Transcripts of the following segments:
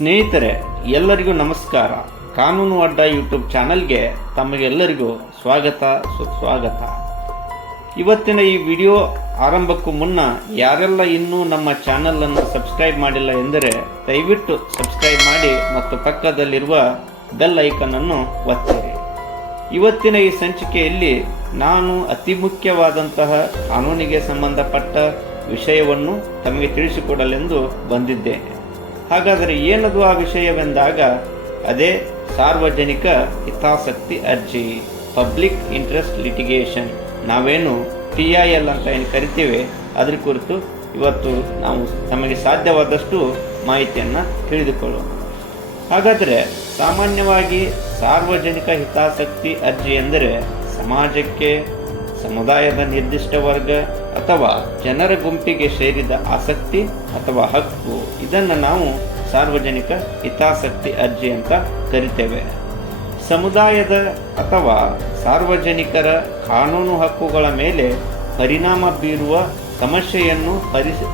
ಸ್ನೇಹಿತರೆ, ಎಲ್ಲರಿಗೂ ನಮಸ್ಕಾರ. ಕಾನೂನು ಅಡ್ಡ ಯೂಟ್ಯೂಬ್ ಚಾನಲ್ಗೆ ತಮಗೆಲ್ಲರಿಗೂ ಸುಸ್ವಾಗತ. ಇವತ್ತಿನ ಈ ವಿಡಿಯೋ ಆರಂಭಕ್ಕೂ ಮುನ್ನ ಯಾರೆಲ್ಲ ಇನ್ನೂ ನಮ್ಮ ಚಾನಲನ್ನು ಸಬ್ಸ್ಕ್ರೈಬ್ ಮಾಡಿಲ್ಲ ಎಂದರೆ ದಯವಿಟ್ಟು ಸಬ್ಸ್ಕ್ರೈಬ್ ಮಾಡಿ ಮತ್ತು ಪಕ್ಕದಲ್ಲಿರುವ ಬೆಲ್ ಐಕನನ್ನು ಒತ್ತಿರಿ. ಇವತ್ತಿನ ಈ ಸಂಚಿಕೆಯಲ್ಲಿ ನಾನು ಅತಿ ಮುಖ್ಯವಾದಂತಹ ಕಾನೂನಿಗೆ ಸಂಬಂಧಪಟ್ಟ ವಿಷಯವನ್ನು ತಮಗೆ ತಿಳಿಸಿಕೊಡಲೆಂದು ಬಂದಿದ್ದೇನೆ. ಹಾಗಾದರೆ ಏನದು ಆ ವಿಷಯವೆಂದಾಗ ಅದೇ ಸಾರ್ವಜನಿಕ ಹಿತಾಸಕ್ತಿ ಅರ್ಜಿ, ಪಬ್ಲಿಕ್ ಇಂಟ್ರೆಸ್ಟ್ ಲಿಟಿಗೇಷನ್. ನಾವೇನು PIL ಅಂತ ಏನು ಕರಿತೀವಿ, ಅದರ ಕುರಿತು ಇವತ್ತು ನಾವು ನಮಗೆ ಸಾಧ್ಯವಾದಷ್ಟು ಮಾಹಿತಿಯನ್ನು ತಿಳಿದುಕೊಳ್ಳೋಣ. ಹಾಗಾದರೆ ಸಾಮಾನ್ಯವಾಗಿ ಸಾರ್ವಜನಿಕ ಹಿತಾಸಕ್ತಿ ಅರ್ಜಿ ಎಂದರೆ ಸಮಾಜಕ್ಕೆ, ಸಮುದಾಯದ ನಿರ್ದಿಷ್ಟ ವರ್ಗ ಅಥವಾ ಜನರ ಗುಂಪಿಗೆ ಸೇರಿದ ಆಸಕ್ತಿ ಅಥವಾ ಹಕ್ಕು, ಇದನ್ನು ನಾವು ಸಾರ್ವಜನಿಕ ಹಿತಾಸಕ್ತಿ ಅರ್ಜಿ ಅಂತ ಕರಿತೇವೆ. ಸಮುದಾಯದ ಅಥವಾ ಸಾರ್ವಜನಿಕರ ಕಾನೂನು ಹಕ್ಕುಗಳ ಮೇಲೆ ಪರಿಣಾಮ ಬೀರುವ ಸಮಸ್ಯೆಯನ್ನು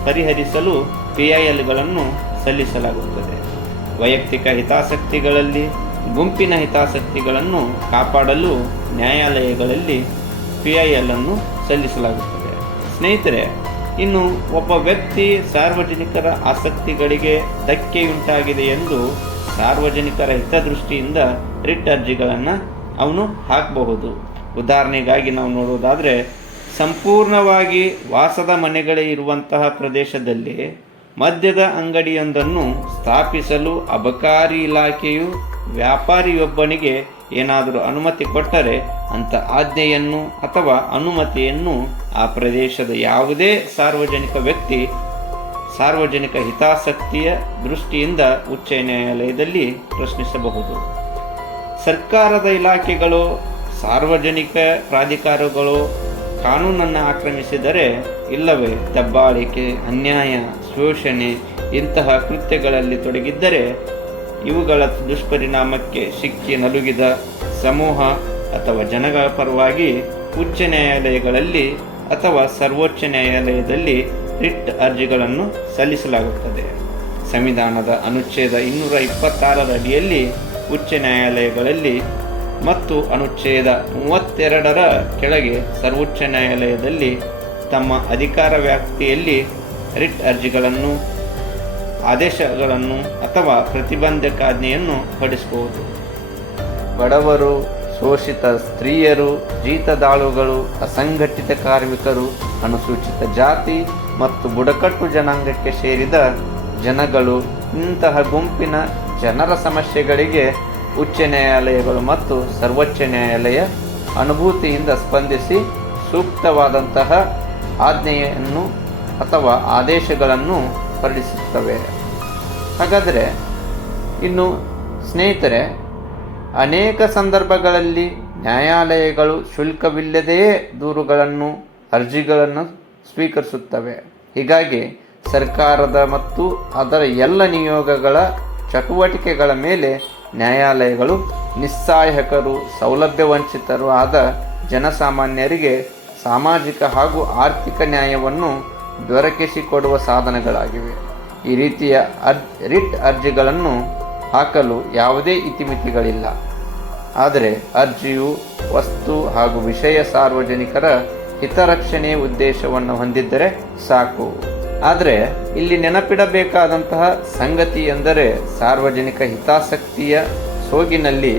ಪರಿಹರಿಸಲು PILಗಳನ್ನು ಸಲ್ಲಿಸಲಾಗುತ್ತದೆ. ವೈಯಕ್ತಿಕ ಹಿತಾಸಕ್ತಿಗಳಲ್ಲಿ ಗುಂಪಿನ ಹಿತಾಸಕ್ತಿಗಳನ್ನು ಕಾಪಾಡಲು ನ್ಯಾಯಾಲಯಗಳಲ್ಲಿ PIL ಅನ್ನು ಸಲ್ಲಿಸಲಾಗುತ್ತದೆ. ಸ್ನೇಹಿತರೆ, ಇನ್ನು ಒಬ್ಬ ವ್ಯಕ್ತಿ ಸಾರ್ವಜನಿಕರ ಆಸಕ್ತಿಗಳಿಗೆ ಧಕ್ಕೆಯುಂಟಾಗಿದೆ ಎಂದು ಸಾರ್ವಜನಿಕರ ಹಿತದೃಷ್ಟಿಯಿಂದ ರಿಟ್ ಅರ್ಜಿಗಳನ್ನು ಅವನು ಹಾಕಬಹುದು. ಉದಾಹರಣೆಗಾಗಿ ನಾವು ನೋಡೋದಾದರೆ, ಸಂಪೂರ್ಣವಾಗಿ ವಾಸದ ಮನೆಗಳೇ ಇರುವಂತಹ ಪ್ರದೇಶದಲ್ಲಿ ಮದ್ಯದ ಅಂಗಡಿಯೊಂದನ್ನು ಸ್ಥಾಪಿಸಲು ಅಬಕಾರಿ ಇಲಾಖೆಯು ವ್ಯಾಪಾರಿಯೊಬ್ಬನಿಗೆ ಏನಾದರೂ ಅನುಮತಿ ಕೊಟ್ಟರೆ ಅಂಥ ಆಜ್ಞೆಯನ್ನು ಅಥವಾ ಅನುಮತಿಯನ್ನು ಆ ಪ್ರದೇಶದ ಯಾವುದೇ ಸಾರ್ವಜನಿಕ ವ್ಯಕ್ತಿ ಸಾರ್ವಜನಿಕ ಹಿತಾಸಕ್ತಿಯ ದೃಷ್ಟಿಯಿಂದ ಉಚ್ಚ ನ್ಯಾಯಾಲಯದಲ್ಲಿ ಪ್ರಶ್ನಿಸಬಹುದು. ಸರ್ಕಾರದ ಇಲಾಖೆಗಳು, ಸಾರ್ವಜನಿಕ ಪ್ರಾಧಿಕಾರಗಳು ಕಾನೂನನ್ನು ಆಕ್ರಮಿಸಿದರೆ, ಇಲ್ಲವೇ ದಬ್ಬಾಳಿಕೆ, ಅನ್ಯಾಯ, ಶೋಷಣೆ ಇಂತಹ ಕೃತ್ಯಗಳಲ್ಲಿ ತೊಡಗಿದ್ದರೆ, ಇವುಗಳ ದುಷ್ಪರಿಣಾಮಕ್ಕೆ ಸಿಕ್ಕಿ ನಲುಗಿದ ಸಮೂಹ ಅಥವಾ ಜನಗಳ ಪರವಾಗಿ ಉಚ್ಚ ನ್ಯಾಯಾಲಯಗಳಲ್ಲಿ ಅಥವಾ ಸರ್ವೋಚ್ಚ ನ್ಯಾಯಾಲಯದಲ್ಲಿ ರಿಟ್ ಅರ್ಜಿಗಳನ್ನು ಸಲ್ಲಿಸಲಾಗುತ್ತದೆ. ಸಂವಿಧಾನದ ಅನುಚ್ಛೇದ 226ರ ಅಡಿಯಲ್ಲಿ ಉಚ್ಚ ನ್ಯಾಯಾಲಯಗಳಲ್ಲಿ ಮತ್ತು ಅನುಚ್ಛೇದ 32ರ ಕೆಳಗೆ ಸರ್ವೋಚ್ಚ ನ್ಯಾಯಾಲಯದಲ್ಲಿ ತಮ್ಮ ಅಧಿಕಾರ ವ್ಯಾಪ್ತಿಯಲ್ಲಿ ರಿಟ್ ಅರ್ಜಿಗಳನ್ನು, ಆದೇಶಗಳನ್ನು ಅಥವಾ ಪ್ರತಿಬಂಧಕಾಜ್ಞೆಯನ್ನು ಹೊರಡಿಸಬಹುದು. ಬಡವರು, ಶೋಷಿತ ಸ್ತ್ರೀಯರು, ಜೀತದಾಳುಗಳು, ಅಸಂಘಟಿತ ಕಾರ್ಮಿಕರು, ಅನುಸೂಚಿತ ಜಾತಿ ಮತ್ತು ಬುಡಕಟ್ಟು ಜನಾಂಗಕ್ಕೆ ಸೇರಿದ ಜನಗಳು ಇಂತಹ ಗುಂಪಿನ ಜನರ ಸಮಸ್ಯೆಗಳಿಗೆ ಉಚ್ಚ ನ್ಯಾಯಾಲಯಗಳು ಮತ್ತು ಸರ್ವೋಚ್ಚ ನ್ಯಾಯಾಲಯ ಅನುಭೂತಿಯಿಂದ ಸ್ಪಂದಿಸಿ ಸೂಕ್ತವಾದಂತಹ ಆಜ್ಞೆಯನ್ನು ಅಥವಾ ಆದೇಶಗಳನ್ನು ಹೊರಡಿಸುತ್ತವೆ. ಹಾಗಾದರೆ ಇನ್ನು ಸ್ನೇಹಿತರೆ, ಅನೇಕ ಸಂದರ್ಭಗಳಲ್ಲಿ ನ್ಯಾಯಾಲಯಗಳು ಶುಲ್ಕವಿಲ್ಲದೆಯೇ ದೂರುಗಳನ್ನು, ಅರ್ಜಿಗಳನ್ನು ಸ್ವೀಕರಿಸುತ್ತವೆ. ಹೀಗಾಗಿ ಸರ್ಕಾರದ ಮತ್ತು ಅದರ ಎಲ್ಲ ನಿಯೋಗಗಳ ಚಟುವಟಿಕೆಗಳ ಮೇಲೆ ನ್ಯಾಯಾಲಯಗಳು ನಿಸ್ಸಹಾಯಕರು, ಸೌಲಭ್ಯ ವಂಚಿತರು ಆದ ಜನಸಾಮಾನ್ಯರಿಗೆ ಸಾಮಾಜಿಕ ಹಾಗೂ ಆರ್ಥಿಕ ನ್ಯಾಯವನ್ನು ದೊರಕಿಸಿಕೊಡುವ ಸಾಧನಗಳಾಗಿವೆ. ಈ ರೀತಿಯ ರಿಟ್ ಅರ್ಜಿಗಳನ್ನು ಹಾಕಲು ಯಾವುದೇ ಇತಿಮಿತಿಗಳಿಲ್ಲ. ಆದರೆ ಅರ್ಜಿಯು ವಸ್ತು ಹಾಗೂ ವಿಷಯ ಸಾರ್ವಜನಿಕರ ಹಿತರಕ್ಷಣೆಯ ಉದ್ದೇಶವನ್ನು ಹೊಂದಿದ್ದರೆ ಸಾಕು. ಆದರೆ ಇಲ್ಲಿ ನೆನಪಿಡಬೇಕಾದಂತಹ ಸಂಗತಿ ಎಂದರೆ, ಸಾರ್ವಜನಿಕ ಹಿತಾಸಕ್ತಿಯ ಸೋಗಿನಲ್ಲಿ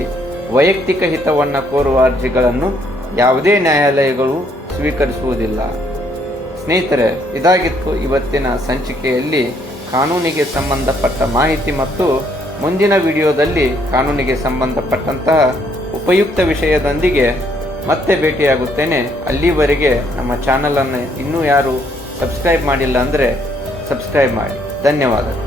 ವೈಯಕ್ತಿಕ ಹಿತವನ್ನು ಕೋರುವ ಅರ್ಜಿಗಳನ್ನು ಯಾವುದೇ ನ್ಯಾಯಾಲಯಗಳು ಸ್ವೀಕರಿಸುವುದಿಲ್ಲ. ಸ್ನೇಹಿತರೆ, ಇದಾಗಿತ್ತು ಇವತ್ತಿನ ಸಂಚಿಕೆಯಲ್ಲಿ ಕಾನೂನಿಗೆ ಸಂಬಂಧಪಟ್ಟ ಮಾಹಿತಿ. ಮತ್ತು ಮುಂದಿನ ವಿಡಿಯೋದಲ್ಲಿ ಕಾನೂನಿಗೆ ಸಂಬಂಧಪಟ್ಟಂತಹ ಉಪಯುಕ್ತ ವಿಷಯದೊಂದಿಗೆ ಮತ್ತೆ ಭೇಟಿಯಾಗುತ್ತೇನೆ. ಅಲ್ಲಿವರೆಗೆ ನಮ್ಮ ಚಾನಲನ್ನು ಇನ್ನೂ ಯಾರು ಸಬ್ಸ್ಕ್ರೈಬ್ ಮಾಡಿಲ್ಲ ಅಂದರೆ ಸಬ್ಸ್ಕ್ರೈಬ್ ಮಾಡಿ. ಧನ್ಯವಾದಗಳು.